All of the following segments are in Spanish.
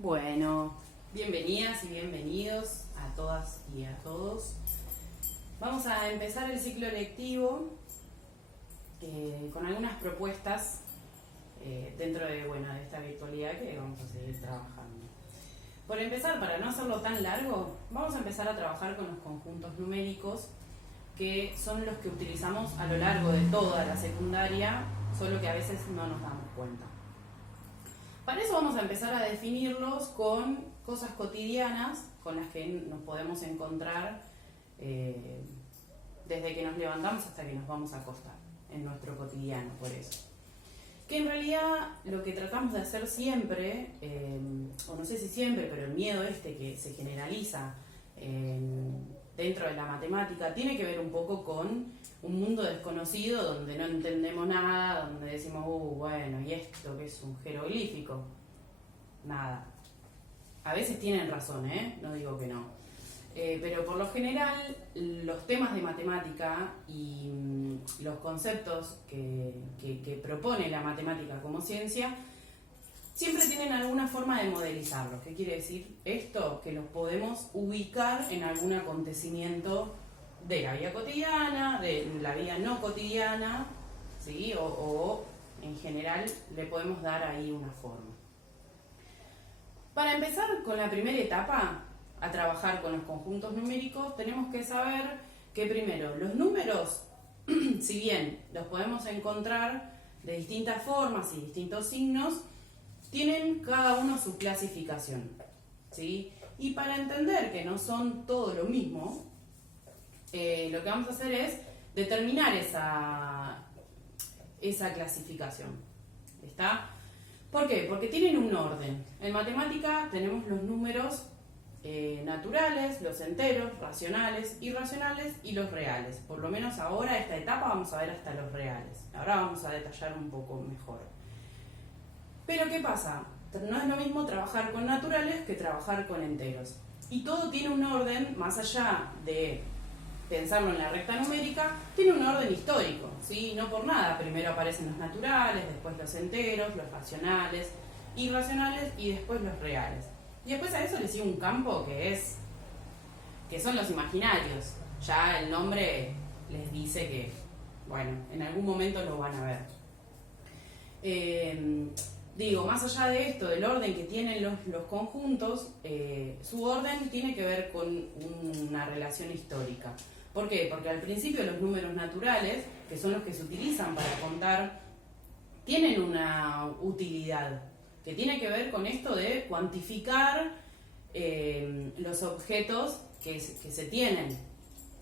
Bueno, bienvenidas y bienvenidos a todas y a todos. Vamos a empezar el ciclo lectivo con algunas propuestas dentro de esta virtualidad que vamos a seguir trabajando. Por empezar, para no hacerlo tan largo, vamos a empezar a trabajar con los conjuntos numéricos, que son los que utilizamos a lo largo de toda la secundaria, solo que a veces no nos damos cuenta. Para eso vamos a empezar a definirlos con cosas cotidianas con las que nos podemos encontrar desde que nos levantamos hasta que nos vamos a acostar, en nuestro cotidiano, por eso. Que en realidad lo que tratamos de hacer siempre, o no sé si siempre, pero el miedo que se generaliza dentro de la matemática, tiene que ver un poco con un mundo desconocido donde no entendemos nada, donde decimos, bueno, ¿y esto qué es un jeroglífico? Nada. A veces tienen razón, no digo que no. Pero por lo general, los temas de matemática y los conceptos que propone la matemática como ciencia siempre tienen alguna forma de modelizarlos. ¿Qué quiere decir esto? Que los podemos ubicar en algún acontecimiento de la vida cotidiana, de la vida no cotidiana, ¿sí? o en general le podemos dar ahí una forma. Para empezar con la primera etapa, a trabajar con los conjuntos numéricos, tenemos que saber que primero, los números, si bien los podemos encontrar de distintas formas y distintos signos, tienen cada uno su clasificación, ¿sí? Y para entender que no son todo lo mismo, lo que vamos a hacer es determinar esa clasificación. ¿Está? ¿Por qué? Porque tienen un orden. En matemática tenemos los números naturales, los enteros, racionales, irracionales y los reales. Por lo menos ahora, esta etapa, vamos a ver hasta los reales. Ahora vamos a detallar un poco mejor. Pero ¿qué pasa? No es lo mismo trabajar con naturales que trabajar con enteros. Y todo tiene un orden, más allá de pensarlo en la recta numérica, tiene un orden histórico, ¿sí? No por nada, primero aparecen los naturales, después los enteros, los racionales, irracionales y después los reales. Y después a eso le sigue un campo que son los imaginarios. Ya el nombre les dice que, bueno, en algún momento lo van a ver. Más allá de esto, del orden que tienen los conjuntos, su orden tiene que ver con una relación histórica. ¿Por qué? Porque al principio los números naturales, que son los que se utilizan para contar, tienen una utilidad que tiene que ver con esto de cuantificar los objetos que se tienen.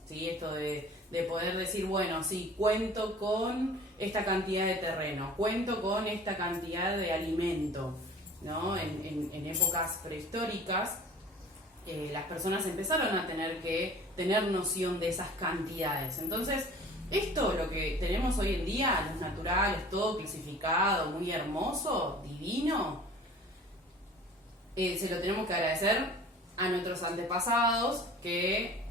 ¿Sí? Esto de poder decir, bueno, sí, cuento con esta cantidad de terreno, cuento con esta cantidad de alimento, ¿no? En épocas prehistóricas, las personas empezaron a tener que tener noción de esas cantidades. Entonces, esto, lo que tenemos hoy en día, los naturales, todo clasificado, muy hermoso, divino, se lo tenemos que agradecer a nuestros antepasados que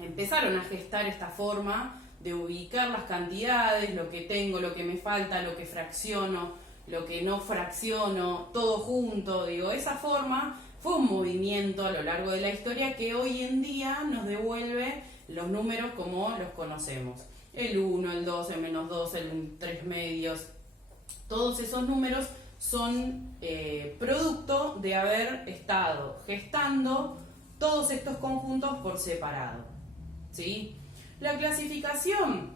empezaron a gestar esta forma de ubicar las cantidades, lo que tengo, lo que me falta, lo que fracciono, lo que no fracciono, todo junto. Esa forma fue un movimiento a lo largo de la historia que hoy en día nos devuelve los números como los conocemos. El 1, el 2, el menos 2, el 3 medios, todos esos números son producto de haber estado gestando todos estos conjuntos por separado, ¿sí? La clasificación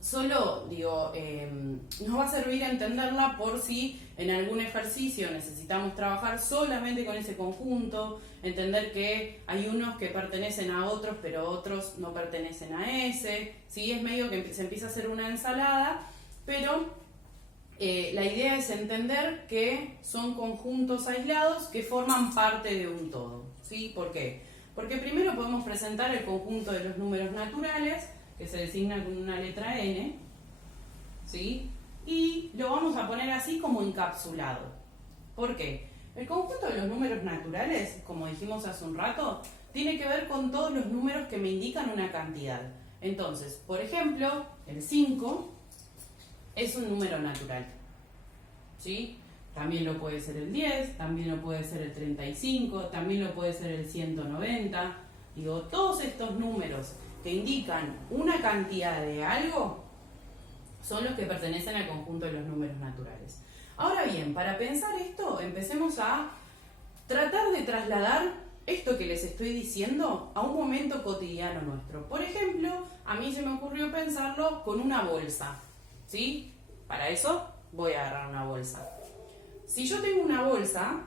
solo, nos va a servir a entenderla por si en algún ejercicio necesitamos trabajar solamente con ese conjunto, entender que hay unos que pertenecen a otros, pero otros no pertenecen a ese, ¿sí? Es medio que se empieza a hacer una ensalada, pero la idea es entender que son conjuntos aislados que forman parte de un todo, ¿sí? ¿Por qué? Porque primero podemos presentar el conjunto de los números naturales, que se designa con una letra N, ¿sí? Y lo vamos a poner así como encapsulado. ¿Por qué? El conjunto de los números naturales, como dijimos hace un rato, tiene que ver con todos los números que me indican una cantidad. Entonces, por ejemplo, el 5 es un número natural, ¿sí? también lo puede ser el 10, también lo puede ser el 35, también lo puede ser el 190. Digo, todos estos números que indican una cantidad de algo son los que pertenecen al conjunto de los números naturales. Ahora bien, para pensar esto, empecemos a tratar de trasladar esto que les estoy diciendo a un momento cotidiano nuestro. Por ejemplo, a mí se me ocurrió pensarlo con una bolsa, ¿sí? Para eso voy a agarrar una bolsa. Si yo tengo una bolsa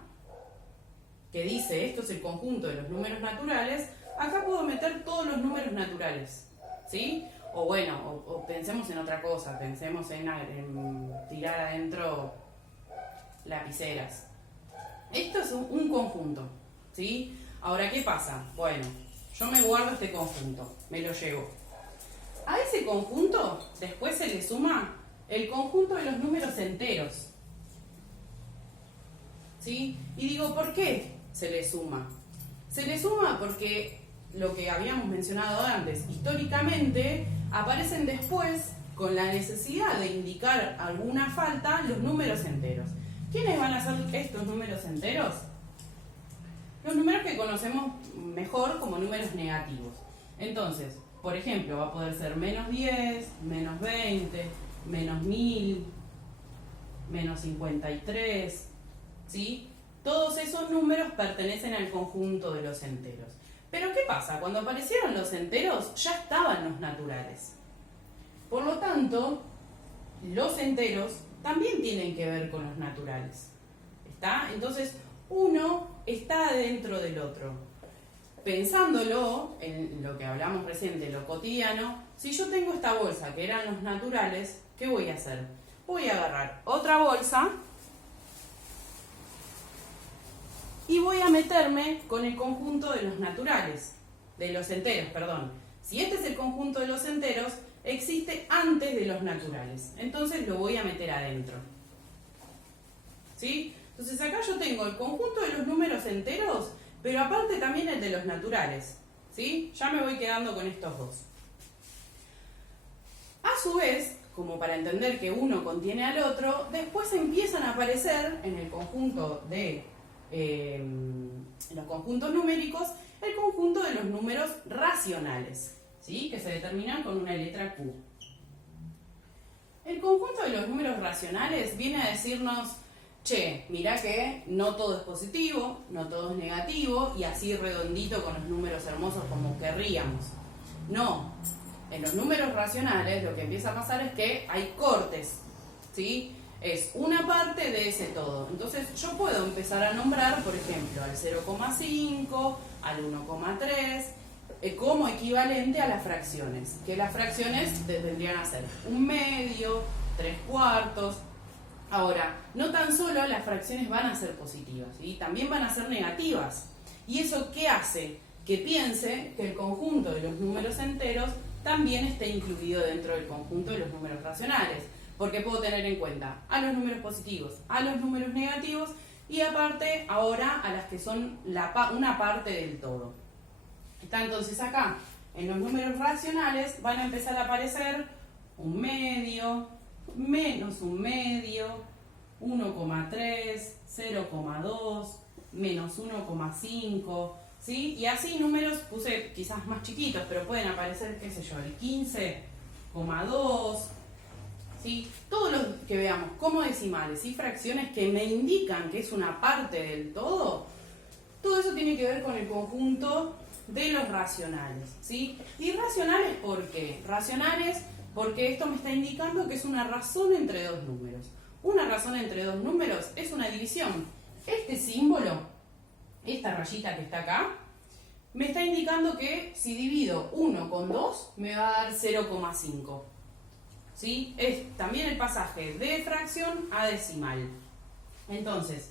que dice esto es el conjunto de los números naturales, acá puedo meter todos los números naturales, ¿sí? O bueno, o pensemos en otra cosa, pensemos en tirar adentro lapiceras. Esto es un conjunto, ¿sí? Ahora, ¿qué pasa? Bueno, yo me guardo este conjunto, me lo llevo. A ese conjunto después se le suma el conjunto de los números enteros, ¿sí? Y digo, ¿por qué se le suma? Se le suma porque lo que habíamos mencionado antes, históricamente aparecen después con la necesidad de indicar alguna falta los números enteros. ¿Quiénes van a ser estos números enteros? Los números que conocemos mejor como números negativos. Entonces, por ejemplo, va a poder ser menos 10, menos 20, menos 1000, menos 53, ¿sí? Todos esos números pertenecen al conjunto de los enteros. Pero ¿qué pasa? Cuando aparecieron los enteros ya estaban los naturales. Por lo tanto, los enteros también tienen que ver con los naturales. ¿Está? Entonces, uno está dentro del otro. Pensándolo, en lo que hablamos recién de lo cotidiano, si yo tengo esta bolsa que eran los naturales, ¿qué voy a hacer? Voy a agarrar otra bolsa y voy a meterme con el conjunto de los naturales, de los enteros, perdón. Si este es el conjunto de los enteros, existe antes de los naturales. Entonces lo voy a meter adentro. ¿Sí? Entonces acá yo tengo el conjunto de los números enteros, pero aparte también el de los naturales. ¿Sí? Ya me voy quedando con estos dos. A su vez, como para entender que uno contiene al otro, después empiezan a aparecer en el conjunto de los conjuntos numéricos, el conjunto de los números racionales, ¿sí? Que se determinan con una letra Q. El conjunto de los números racionales viene a decirnos, che, mirá que no todo es positivo, no todo es negativo, y así redondito con los números hermosos como querríamos. No, en los números racionales lo que empieza a pasar es que hay cortes, ¿sí? Es una parte de ese todo. Entonces yo puedo empezar a nombrar, por ejemplo, al 0,5, al 1,3, como equivalente a las fracciones. Que las fracciones tendrían a ser 1/2, 3/4. Ahora, no tan solo las fracciones van a ser positivas, ¿sí? También van a ser negativas. ¿Y eso qué hace? Que piense que el conjunto de los números enteros también esté incluido dentro del conjunto de los números racionales. Porque puedo tener en cuenta a los números positivos, a los números negativos y aparte ahora a las que son una parte del todo. Está entonces acá, en los números racionales van a empezar a aparecer 1/2, menos 1/2, 1,3, 0,2, menos 1,5, ¿sí? Y así números puse quizás más chiquitos, pero pueden aparecer, qué sé yo, el 15,2, ¿sí? Todos los que veamos como decimales y fracciones que me indican que es una parte del todo, todo eso tiene que ver con el conjunto de los racionales, ¿sí? ¿Y racionales por qué? Racionales porque esto me está indicando que es una razón entre dos números. Una razón entre dos números es una división. Este símbolo, esta rayita que está acá, me está indicando que si divido 1 con 2 me va a dar 0,5. ¿Sí? Es también el pasaje de fracción a decimal. Entonces,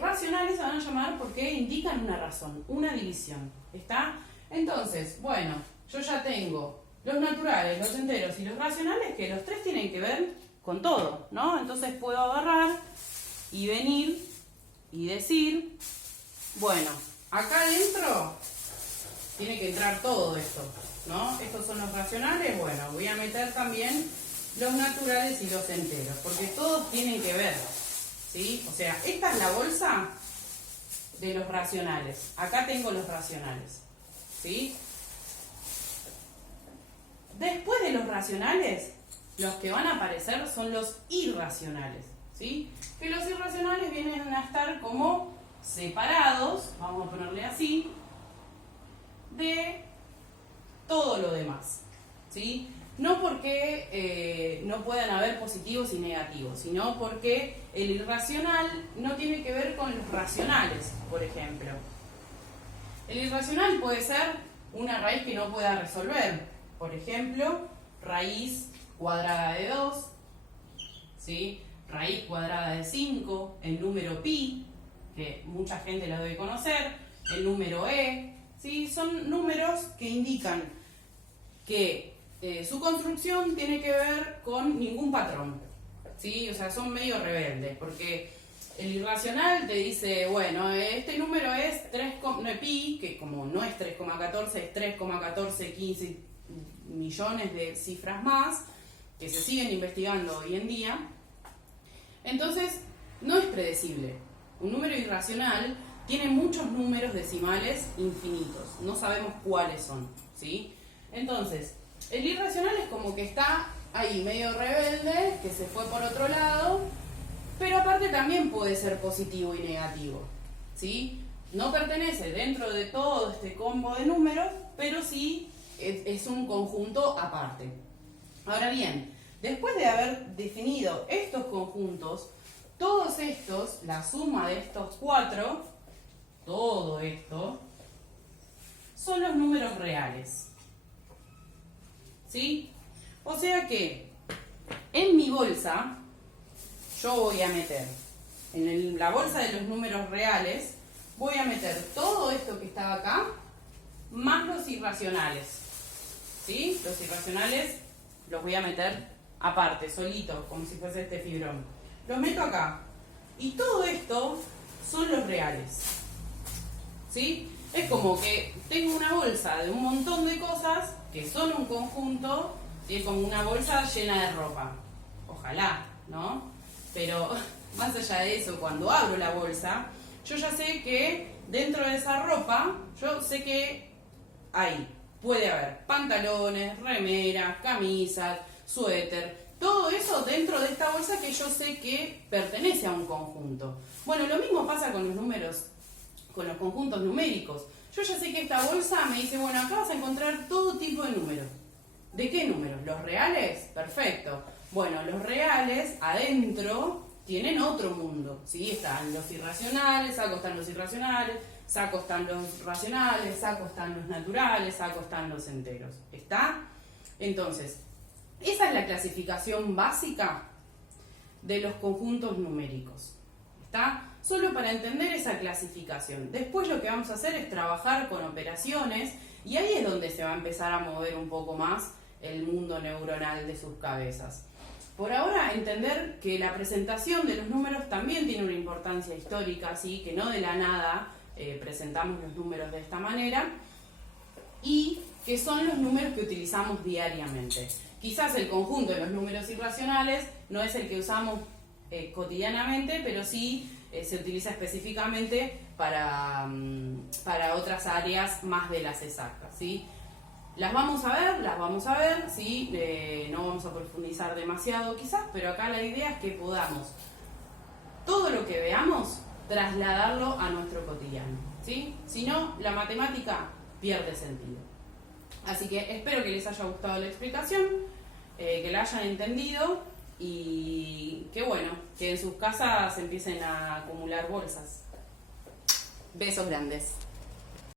racionales se van a llamar porque indican una razón, una división. ¿Está? Entonces, bueno, yo ya tengo los naturales, los enteros y los racionales, que los tres tienen que ver con todo, ¿no? Entonces puedo agarrar y venir y decir, bueno, acá adentro tiene que entrar todo esto, ¿no? Estos son los racionales, bueno, voy a meter también los naturales y los enteros, porque todos tienen que ver. ¿sí? O sea, esta es la bolsa de los racionales. Acá tengo los racionales, ¿sí? Después de los racionales, los que van a aparecer son los irracionales, ¿sí? Que los irracionales vienen a estar como separados, vamos a ponerle así, de todo lo demás, ¿sí? No porque no puedan haber positivos y negativos, sino porque el irracional no tiene que ver con los racionales, por ejemplo. El irracional puede ser una raíz que no pueda resolver, por ejemplo, raíz cuadrada de 2, ¿sí? Raíz cuadrada de 5, el número pi, que mucha gente lo debe conocer, el número e, ¿sí? Son números que indican que su construcción tiene que ver con ningún patrón, ¿sí? O sea, son medio rebeldes, porque el irracional te dice, bueno, este número es 3, pi, que como no es 3,14, es 3,1415 millones de cifras más, que se siguen investigando hoy en día. Entonces, no es predecible. Un número irracional tiene muchos números decimales infinitos, no sabemos cuáles son, ¿sí? Entonces, el irracional es como que está ahí medio rebelde, que se fue por otro lado, pero aparte también puede ser positivo y negativo, ¿sí? No pertenece dentro de todo este combo de números, pero sí es un conjunto aparte. Ahora bien, después de haber definido estos conjuntos, todos estos, la suma de estos 4, todo esto, son los números reales, ¿sí? O sea que en mi bolsa yo voy a meter, en la bolsa de los números reales, voy a meter todo esto que estaba acá, más los irracionales, ¿sí? Los irracionales los voy a meter aparte, solitos, como si fuese este fibrón. Los meto acá. Y todo esto son los reales, ¿sí? Es como que tengo una bolsa de un montón de cosas que son un conjunto, y es como una bolsa llena de ropa. Ojalá, ¿no? Pero más allá de eso, cuando abro la bolsa, yo ya sé que dentro de esa ropa, yo sé que puede haber pantalones, remeras, camisas, suéter, todo eso dentro de esta bolsa que yo sé que pertenece a un conjunto. Bueno, lo mismo pasa con los números, con los conjuntos numéricos. Yo ya sé que esta bolsa me dice, bueno, acá vas a encontrar todo tipo de números. ¿De qué números? ¿Los reales? Perfecto. Bueno, los reales adentro tienen otro mundo, ¿sí? Están los irracionales, saco están los irracionales, saco están los racionales, saco están los naturales, saco están los enteros. ¿Está? Entonces, esa es la clasificación básica de los conjuntos numéricos. ¿Está? Solo para entender esa clasificación. Después lo que vamos a hacer es trabajar con operaciones y ahí es donde se va a empezar a mover un poco más el mundo neuronal de sus cabezas. Por ahora, entender que la presentación de los números también tiene una importancia histórica, ¿sí? Que no de la nada presentamos los números de esta manera y que son los números que utilizamos diariamente. Quizás el conjunto de los números irracionales no es el que usamos cotidianamente, pero sí se utiliza específicamente para otras áreas más de las exactas, ¿sí? Las vamos a ver, ¿sí? No vamos a profundizar demasiado quizás, pero acá la idea es que podamos todo lo que veamos trasladarlo a nuestro cotidiano, ¿sí? Si no, la matemática pierde sentido. Así que espero que les haya gustado la explicación, que la hayan entendido y que bueno, que en sus casas empiecen a acumular bolsas. Besos grandes.